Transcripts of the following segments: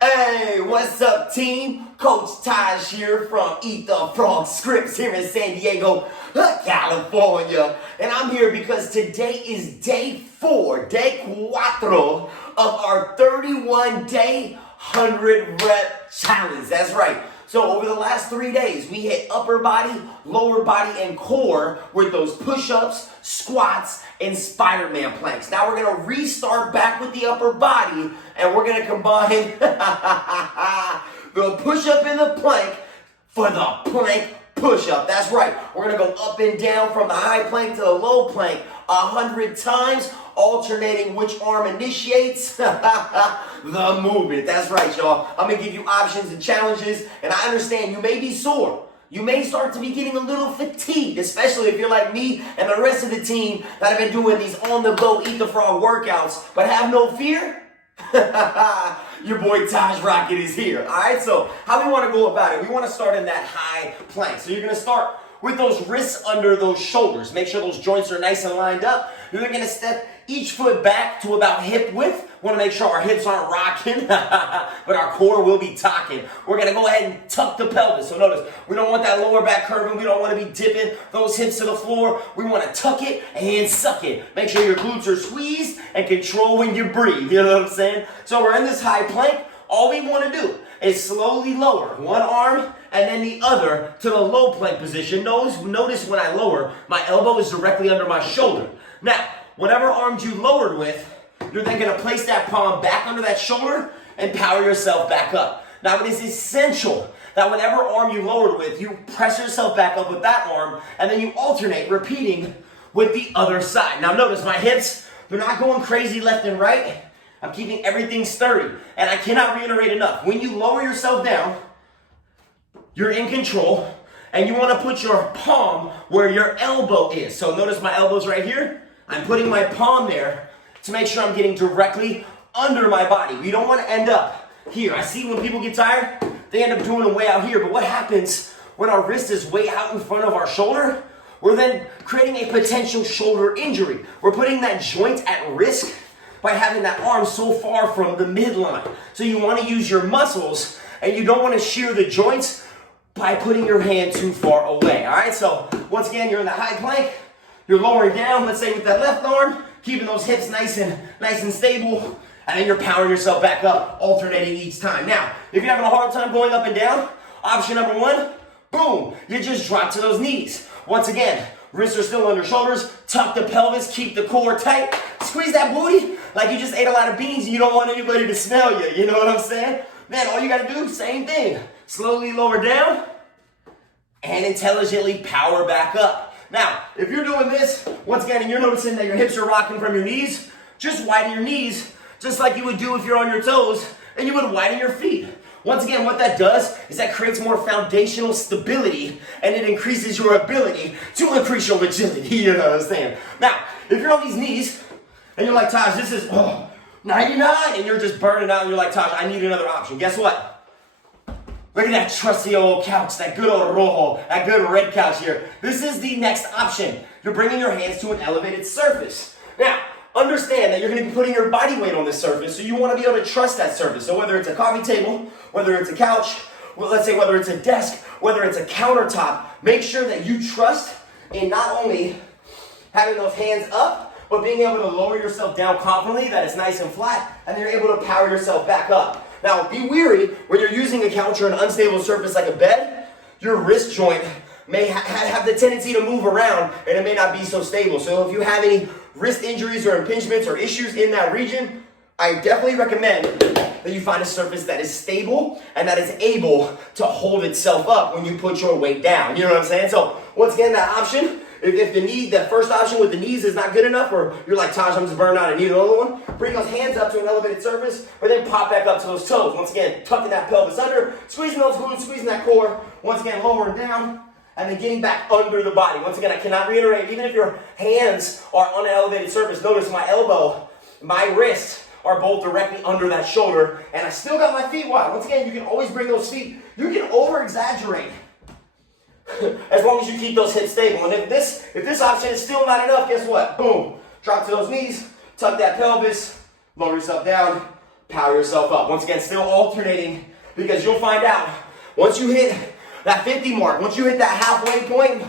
Hey, what's up, team? Coach Taj here from Eat The Frog Scripps here in San Diego, California. And I'm here because today is day cuatro of our 31-day 100-rep challenge. That's right. So over the last 3 days, we hit upper body, lower body, and core with those push-ups, squats, and Spider-Man planks. Now we're going to restart back with the upper body, and we're going to combine the push-up and the plank for the plank push-up. That's right. We're going to go up and down from the high plank to the low plank 100 times, alternating which arm initiates the movement. That's right, y'all. I'm going to give you options and challenges, and I understand you may be sore. You may start to be getting a little fatigued, especially if you're like me and the rest of the team that have been doing these on-the-go Eat the Frog workouts. But have no fear. Your boy Taj Rockitt is here. All right, so how we want to go about it? We want to start in that high plank. So you're going to start with those wrists under those shoulders. Make sure those joints are nice and lined up. You're going to step each foot back to about hip width. Want to make sure our hips aren't rocking, but our core will be talking. We're going to go ahead and tuck the pelvis. So notice, we don't want that lower back curving. We don't want to be dipping those hips to the floor. We want to tuck it and suck it. Make sure your glutes are squeezed and control when you breathe. You know what I'm saying? So we're in this high plank. All we want to do is slowly lower one arm and then the other to the low plank position. Notice when I lower, my elbow is directly under my shoulder. Now, whatever arms you lowered with, you're then going to place that palm back under that shoulder and power yourself back up. Now, it is essential that whatever arm you lowered with, you press yourself back up with that arm, and then you alternate, repeating with the other side. Now, notice my hips, they're not going crazy left and right. I'm keeping everything sturdy, and I cannot reiterate enough. When you lower yourself down, you're in control, and you want to put your palm where your elbow is. So notice my elbow's right here. I'm putting my palm there to make sure I'm getting directly under my body. We don't want to end up here. I see when people get tired, they end up doing it way out here. But what happens when our wrist is way out in front of our shoulder? We're then creating a potential shoulder injury. We're putting that joint at risk by having that arm so far from the midline. So you want to use your muscles, and you don't want to shear the joints by putting your hand too far away. All right, so once again, you're in the high plank. You're lowering down, let's say with that left arm, keeping those hips nice and stable, and then you're powering yourself back up, alternating each time. Now, if you're having a hard time going up and down, option number one, boom, you just drop to those knees. Once again, wrists are still under shoulders, tuck the pelvis, keep the core tight, squeeze that booty like you just ate a lot of beans and you don't want anybody to smell you, you know what I'm saying? Man, all you gotta do, same thing. Slowly lower down, and intelligently power back up. Now, if you're doing this, once again, and you're noticing that your hips are rocking from your knees, just widen your knees, just like you would do if you're on your toes, and you would widen your feet. Once again, what that does is that creates more foundational stability, and it increases your ability to increase your agility, you know what I'm saying? Now, if you're on these knees, and you're like, Taj, this is 99, and you're just burning out, and you're like, Taj, I need another option. Guess what? Look at that trusty old couch, that good old rojo, that good red couch here. This is the next option. You're bringing your hands to an elevated surface. Now, understand that you're going to be putting your body weight on this surface, so you want to be able to trust that surface. So whether it's a coffee table, whether it's a couch, well, let's say whether it's a desk, whether it's a countertop, make sure that you trust in not only having those hands up, but being able to lower yourself down confidently, that it's nice and flat, and you're able to power yourself back up. Now, be wary when you're using a couch or an unstable surface like a bed, your wrist joint may have the tendency to move around and it may not be so stable. So if you have any wrist injuries or impingements or issues in that region, I definitely recommend that you find a surface that is stable and that is able to hold itself up when you put your weight down. You know what I'm saying? So once again, that option, if the first option with the knees is not good enough, or you're like, Taj, I'm just burned out, I need another one, bring those hands up to an elevated surface, but then pop back up to those toes. Once again, tucking that pelvis under, squeezing those glutes, squeezing that core. Once again, lowering down, and then getting back under the body. Once again, I cannot reiterate, even if your hands are on an elevated surface, notice my elbow, my wrist are both directly under that shoulder, and I still got my feet wide. Once again, you can always bring those feet. You can over-exaggerate as long as you keep those hips stable. And if this option is still not enough, guess what? Boom. Drop to those knees, tuck that pelvis, lower yourself down, power yourself up. Once again, still alternating, because you'll find out once you hit that 50 mark, once you hit that halfway point,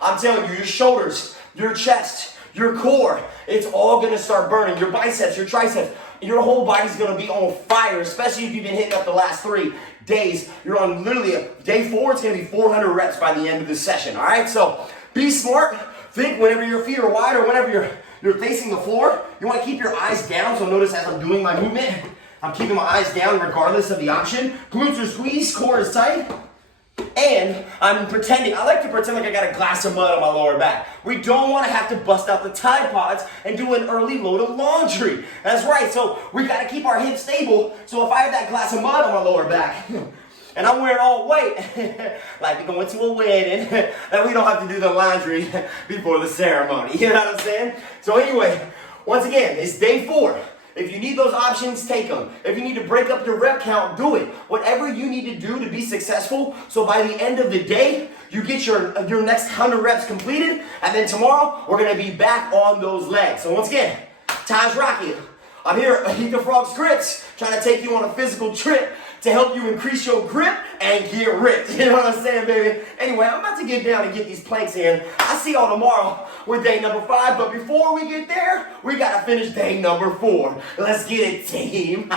I'm telling you, your shoulders, your chest, your core, it's all gonna start burning. Your biceps, your triceps, your whole body's gonna be on fire, especially if you've been hitting up the last 3 days. You're on literally day 4, it's gonna be 400 reps by the end of this session, all right? So be smart. Think whenever your feet are wide or whenever you're facing the floor, you wanna keep your eyes down. So notice as I'm doing my movement, I'm keeping my eyes down regardless of the option. Glutes are squeezed, core is tight. And I'm pretending, I like to pretend like I got a glass of mud on my lower back. We don't want to have to bust out the Tide Pods and do an early load of laundry. That's right, so we got to keep our hips stable. So if I have that glass of mud on my lower back, and I'm wearing all white, like we're going to a wedding, that we don't have to do the laundry before the ceremony. You know what I'm saying? So anyway, once again, it's day 4. If you need those options, take them. If you need to break up your rep count, do it. Whatever you need to do to be successful, so by the end of the day, you get your next 100 reps completed, and then tomorrow, we're gonna be back on those legs. So once again, Taj Rockitt. I'm here at Eat The Frog Scripps, trying to take you on a physical trip to help you increase your grip and get ripped. You know what I'm saying, baby? Anyway, I'm about to get down and get these planks in. I'll see y'all tomorrow with day number 5, but before we get there, we gotta finish day number 4. Let's get it, team.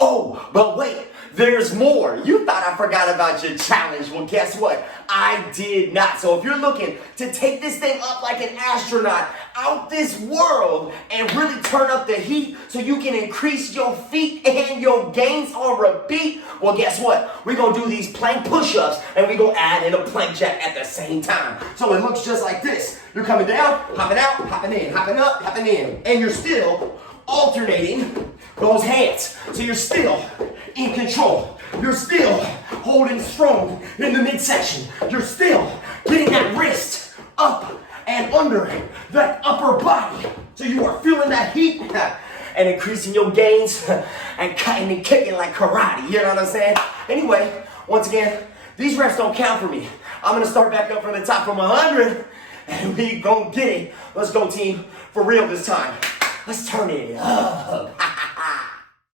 Oh, but wait, there's more. You thought I forgot about your challenge. Well, guess what? I did not. So if you're looking to take this thing up like an astronaut out this world and really turn up the heat so you can increase your feet and your gains on repeat, well, guess what? We're going to do these plank push-ups and we're going to add in a plank jack at the same time. So it looks just like this. You're coming down, hopping out, hopping in, hopping up, hopping in. And you're still alternating those hands. So you're still in control. You're still holding strong in the midsection. You're still getting that wrist up and under that upper body. So you are feeling that heat and increasing your gains and cutting and kicking like karate. You know what I'm saying? Anyway, once again, these reps don't count for me. I'm going to start back up from the top from 100 and we gonna get it. Let's go, team. For real this time. Let's turn it up.